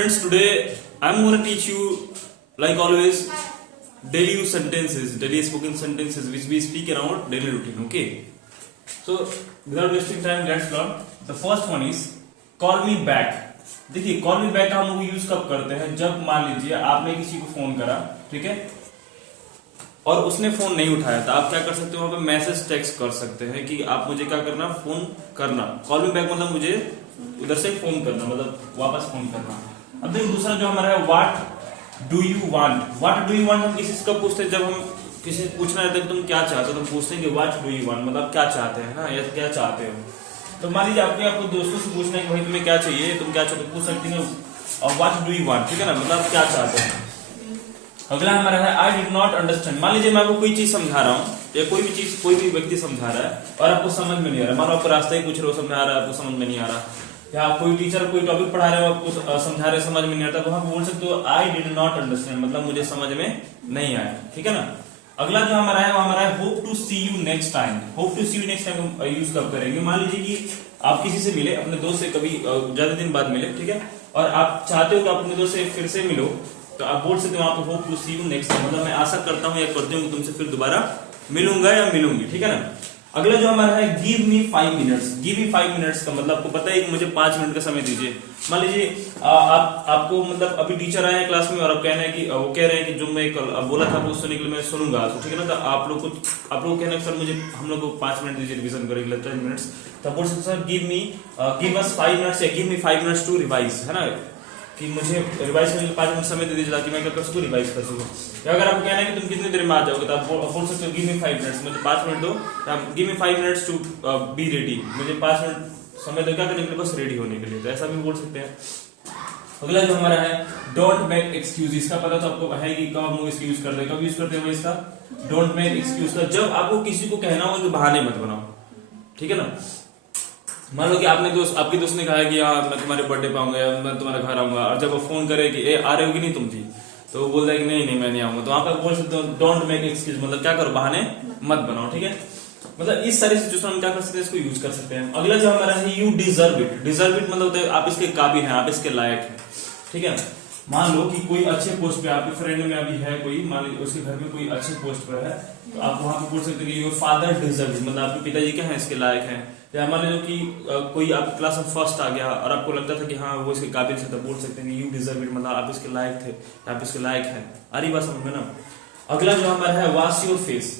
friends, today I'm going to teach you, like always, daily use sentences, daily spoken sentences which we speak in our daily routine. Okay. So without wasting time, let's learn. The first one is call me back. देखिए call me back हम लोग use कब करते हैं, जब मान लीजिए आपने किसी को फोन करा, ठीक है, और उसने फोन नहीं उठाया था, आप क्या कर सकते हो, वहां पे मैसेज टेक्स्ट कर सकते हैं कि आप मुझे क्या करना, फोन करना। कॉल मी बैक मतलब मुझे उधर से फोन करना, मतलब वापस फोन करना। अब देखिए दूसरा जो हमारा है, what do you want. What do you want हम किसी से कब पूछते हैं, जब हम किसी से पूछना रहता है तुम क्या चाहते हो, तो हम पूछते हैं कि व्हाट डू यू वांट, मतलब क्या चाहते हैं ना, या क्या चाहते हो। तो मान लीजिए आपको दोस्तों से पूछना है कि भाई तुम्हें क्या चाहिए, तुम क्या चाहते हो, पूछ सकते हैं और व्हाट डू यू वांट, ठीक है ना, मतलब क्या चाहते हैं। अगला हमारा है आई डिड नॉट अंडरस्टैंड। मान लीजिए मैं आपको कोई चीज समझा रहा हूँ या कोई भी चीज कोई भी व्यक्ति समझा रहा है और आपको समझ में नहीं आ रहा, मान लो आपको रास्ते ही कुछ लोग समझा रहा है, आपको समझ में नहीं आ रहा, या कोई टीचर कोई टॉपिक पढ़ा रहे हो आपको समझा रहे समझ में नहीं आता, वहां पर बोल सकते हो आई डिड नॉट अंडरस्टैंड, मतलब मुझे समझ में नहीं आया, ठीक है ना। अगला जो हमारा है वो हमारा है hope to see you next time. Hope to see you next time use कब करेंगे, मान लीजिए कि आप किसी से मिले, अपने दोस्त से कभी ज्यादा दिन बाद मिले, ठीक है, और आप चाहते हो कि आप अपने दोस्त से फिर से मिलो, तो आप बोल सकते हो वहां पर hope to see you next time, मतलब मैं आशा करता हूँ या करती हूँ कि तुमसे फिर दोबारा मिलूंगा या मिलूंगी, ठीक है ना। अगला जो हमारा है give me 5 minutes. Give me 5 minutes का मतलब आपको पता है कि मुझे 5 मिनट का समय दीजिए। मान लीजिए आपको मतलब अभी टीचर आए हैं क्लास में और आप कहना है कि वो कह रहे हैं कि जो मैं कल बोला था वो सुनने के लिए मैं सुनूंगा, ठीक है ना। तो आप लोग कहना है सर मुझे हम लोग को 5 मिनट दीजिए रिवीजन करेंगे 10 मिनट्स, तो बोल सकते सर गिव अस 5 मिनट्स या give me 5 minutes to revise, है ना, कि मुझे रिवाइज करने के 5 मिनट समय दे दीजिए ताकि मैं क्या कर सकूं, रिवाइज कर सकूं। या अगर आपको कहना है कि तुम कितनी देर में आ जाओगे, तो आप बोल सकते हो गिव मी 5 मिनट्स, मुझे 5 मिनट दो, give me 5 minutes to be ready, मुझे 5 मिनट समय दो क्या करने के लिए, बस रेडी होने के लिए, तो ऐसा भी बोल सकते हैं। अगला जो हमारा है डोंट मेक एक्सक्यूज। इसका पता तो आपको है कि कब हम लोग इसका यूज करते हैं, कब यूज करते हैं इसका, डोंट मेक एक्सक्यूज का, जब आपको किसी को कहना हो कि बहाने मत बनाओ, ठीक है ना। मान लो कि आपके दोस्त ने कहा कि हाँ मैं तुम्हारे बर्थडे पे आऊंगा या मैं तुम्हारे घर आऊंगा, और जब वो फोन करे कि ए आ रहे हो कि नहीं तुम जी, तो वो बोल रहा है कि नहीं मैं नहीं आऊंगा, तो वहां पर बोल सकते हो डोंट मेक एक्सक्यूज, मतलब क्या करो, बहाने मत बनाओ, ठीक है। मतलब इस सारी सिचुएशन हम क्या कर सकते हैं, इसको यूज कर सकते हैं। अगला जो हमारा है you deserve it. Deserve it मतलब होता है आप इसके काबिल हैं, आप इसके लायक हैं, ठीक है। मान लो कि कोई अच्छे पोस्ट पे, आपके फ्रेंड में अभी है कोई, मान लीजिए उसके घर में कोई अच्छे पोस्ट पर है, तो आप वहां पे बोल सकते हैं कि योर फादर डिजर्व इट, मतलब आपके पिताजी क्या है, इसके लायक हैं। या मान लीजिए कि कोई आपकी क्लास में फर्स्ट आ गया और आपको लगता था कि हाँ वो इसके काबिल से, तो बोल सकते हैं कि यू डिजर्व इट, मतलब आप इसके लायक थे, आप इसके लायक हैं। आ रही बात समझ में ना। अगला जो हमारा है wash your face.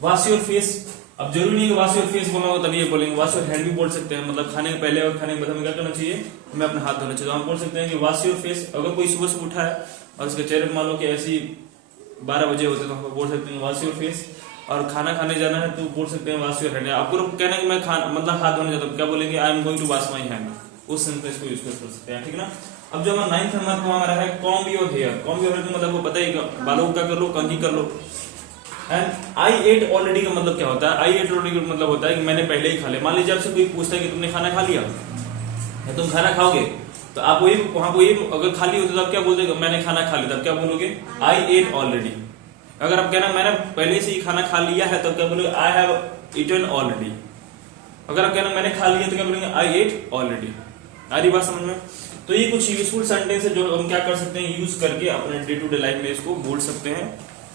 Wash your face, अब जरूरी नहीं है वॉश योर फेस बोलना हो तभी बोलेंगे, वॉश योर हैंड भी बोल सकते हैं, मतलब खाने के पहले और खाने के बाद हमें क्या करना चाहिए, हमें अपना हाथ धोना चाहिए, तो हम बोल सकते हैं कि वॉश योर फेस। अगर कोई सुबह से उठा है और उसके चेहरे पर मान लो कि ऐसी 12 बजे होते तो हम बोल सकते हैं वॉश योर फेस, और खाना खाने जाना है तो बोल सकते हैं वॉश योर हैंड। आपको कहना है कि मैं मतलब हाथ धोने जाता हूँ, क्या बोलेंगे I am going to wash my hand, उस सेंटेंस को यूज कर सकते हैं, ठीक है ना। अब जो हमारा 9th नंबर को हमारा है comb your hair. Comb your hair मतलब वो पता ही, बालों को क्या कर लो, कंघी कर लो। एंड आई एट ऑलरेडी का मतलब क्या होता है, आई एट ऑलरेडी का मतलब होता है कि मैंने पहले ही खा लिया। मान लीजिए आपसे कोई पूछता है कि तुमने खाना खा लिया या तुम खाना खाओगे, तो आप वही वहां पर अगर खाली होते तो आप क्या बोलते, मैंने खाना खा लिया, तब क्या बोलोगे, आई एट ऑलरेडी। अगर आप कहना मैंने पहले से ही खाना खा लिया है, तब क्या बोलोगे, आई हैव ईटन ऑलरेडी। अगर आप कहना मैंने खा लिया तो क्या बोलेंगे, आई एट ऑलरेडी। आ रही बात समझ में। तो ये कुछ यूजफुल सेंटेंस है जो हम क्या कर सकते हैं, यूज करके अपने डे टू डे लाइफ में इसको बोल सकते हैं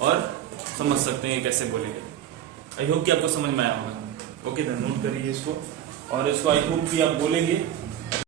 और समझ सकते हैं कैसे बोलेंगे। आई होप कि आपको समझ में आया होगा। ओके, नोट करिए इसको, और इसको आई होप कि आप बोलेंगे